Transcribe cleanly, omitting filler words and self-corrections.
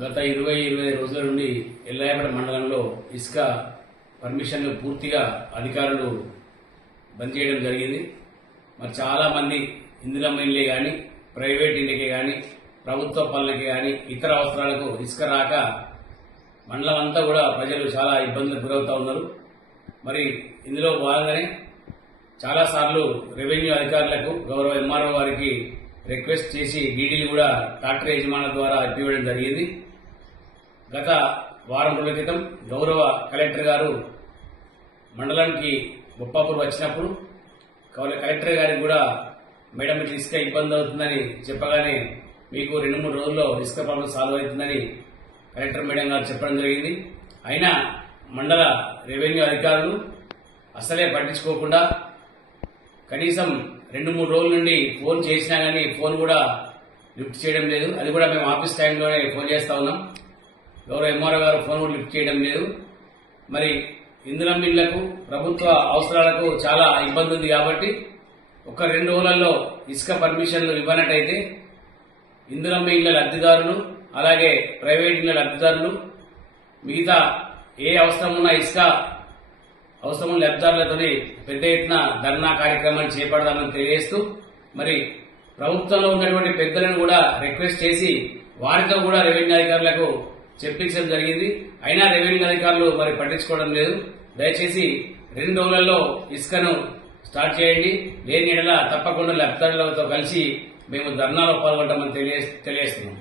గత 20 రోజుల నుండి ఎల్లాయపేట మండలంలో ఇసుక పర్మిషన్లు పూర్తిగా అధికారులు బంద్ చేయడం జరిగింది. మరి చాలా మంది ఇందిరమ్మ ఇళ్ళే కానీ, ప్రైవేట్ ఇళ్ళకే కానీ, ప్రభుత్వ పనులకి కానీ, ఇతర అవసరాలకు ఇసుక రాక మండలం అంతా కూడా ప్రజలు చాలా ఇబ్బందులకు గురవుతా ఉన్నారు. మరి ఇందులో భాగంగానే చాలాసార్లు రెవెన్యూ అధికారులకు గౌరవ ఎంఆర్ఓ వారికి రిక్వెస్ట్ చేసి డీడీలు కూడా ట్రాక్టర్ యజమానుల ద్వారా ఇప్పివ్వడం జరిగింది. గత వారం రోజుల క్రితం గౌరవ కలెక్టర్ గారు మండలానికి బొప్పాపూర్ వచ్చినప్పుడు కలెక్టర్ గారికి కూడా మేడం ఇట్లా ఇసుక ఇబ్బంది అవుతుందని చెప్పగానే మీకు 2-3 రోజుల్లో ఇసుక ప్రాబ్లం సాల్వ్ అవుతుందని కలెక్టర్ మేడం గారు చెప్పడం జరిగింది. అయినా మండల రెవెన్యూ అధికారులు అసలే పట్టించుకోకుండా కనీసం 2-3 రోజుల నుండి ఫోన్ చేసినా కానీ ఫోన్ కూడా లిఫ్ట్ చేయడం లేదు. అది కూడా మేము ఆఫీస్ టైంలోనే ఫోన్ చేస్తా ఉన్నాం. గౌరవ ఎంఆర్ఓ గారు ఫోన్ కూడా లిఫ్ట్ చేయడం లేదు. మరి ఇందిరమ్మ ఇళ్లకు ప్రభుత్వ అవసరాలకు చాలా ఇబ్బంది ఉంది కాబట్టి ఒక 2 రోజులలో ఇసుక పర్మిషన్లు ఇవ్వనట్టయితే ఇందిరమ్మ ఇళ్ల లబ్ధిదారులు, అలాగే ప్రైవేట్ ఇళ్ల లబ్ధిదారులు, మిగతా ఏ అవసరం ఉన్న ఇసుక అవసరం లబ్ధిదారులతో పెద్ద ఎత్తున ధర్నా కార్యక్రమాన్ని చేపడదామని తెలియజేస్తూ, మరి ప్రభుత్వంలో ఉన్నటువంటి పెద్దలను కూడా రిక్వెస్ట్ చేసి వారితో కూడా రెవెన్యూ అధికారులకు చెప్పించడం జరిగింది. అయినా రెవెన్యూ అధికారులు మరి పట్టించుకోవడం లేదు. దయచేసి 2 రోజులలో ఇసుకను స్టార్ట్ చేయండి, లేని ఎడల తప్పకుండా లబ్ధిదారులతో కలిసి మేము ధర్నాలో పాల్గొంటామని తెలియజేస్తున్నాం.